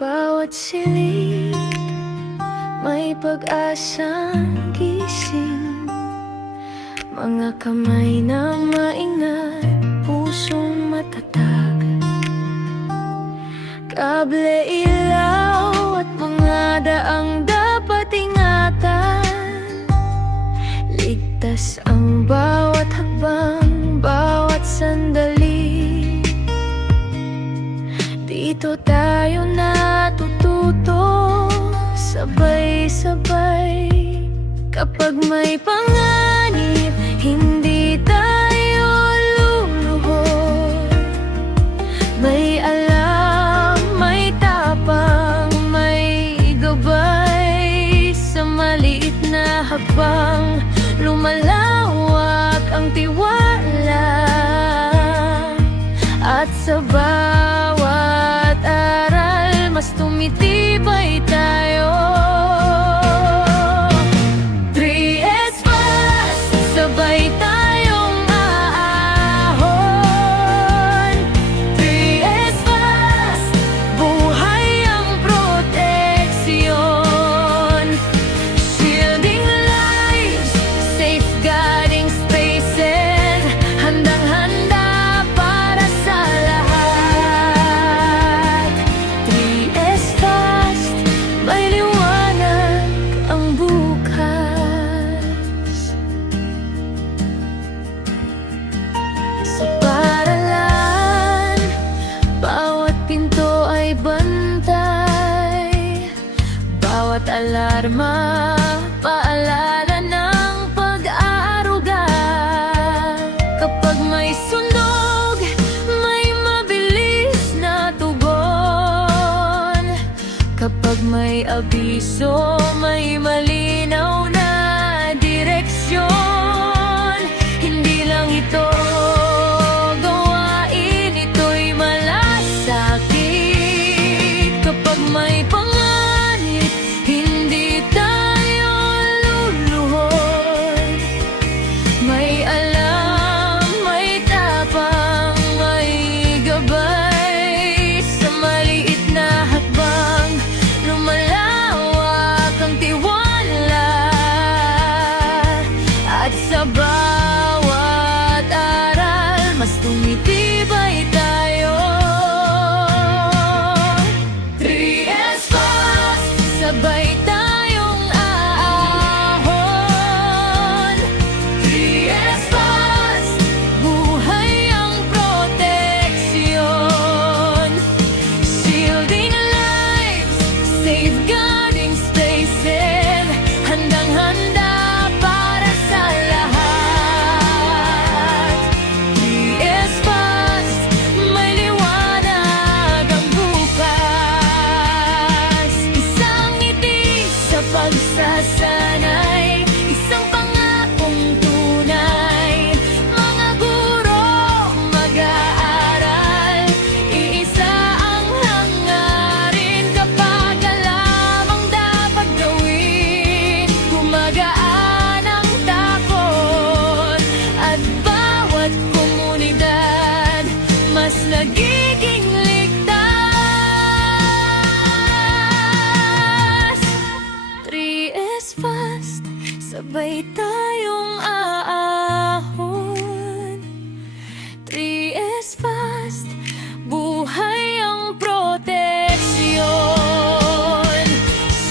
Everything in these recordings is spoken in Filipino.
Bawat silid may pag-asang gising, mga kamay na maingat, pusong matatag, kable, ilaw at mga daang dapat ingatan. Ligtas ang bawat hakbang, bawat sandali. Dito tayo natututo, sabay-sabay. Kapag may panganib, hindi tayo luluhod. May alam, may tapang, may gabay. Sa maliit na hakbang, lumalawak ang tiwala. At sa bawat aral, mas tumitibay tayo. 3S Fast, sabay tayong aahon. 3S Fast, buhay ang proteksyon. Shielding lives, safeguarding spaces, handang-handa para sa lahat. 3S Fast, may liwanag ang bukas. Sa paaralan, bawat pinto ay bantay. Bawat alarma, paalala ng pag-aaruga. Kapag may sunog, may mabilis na tugon. Kapag may abiso, may malinaw na direksyon. Hindi lang ito gawain, ito'y malasakit. Kapag may panganib, hindi tayo luluhod. May alam, may tapang, may gabay. Sa maliit na hakbang, lumalawak ang tiwala. At sa bawat aral, mas tumitibay tayo. 3S Fast, sabay tayong aahon. 3S Fast, buhay ang proteksyon. Shielding lives, safeguarding spaces, handang-handa para sa lahat. 3S Fast, may liwanag ang bukas. Isang ngiti sa pagsasanay, isang pangakong tunay. Mga guro mag-aaral, iisa ang hangarin. Kapag alam ang dapat gawin, gumagaan ang takot. At bawat komunidad, mas nagiging ligtas. 3S Fast, sabay tayong aahon. 3S Fast, buhay ang proteksyon.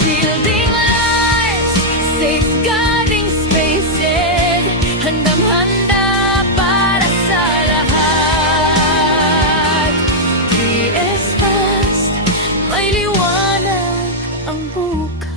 Shielding lives, safeguarding spaces, handang-handa para sa lahat. 3S Fast, may liwanag ang bukas.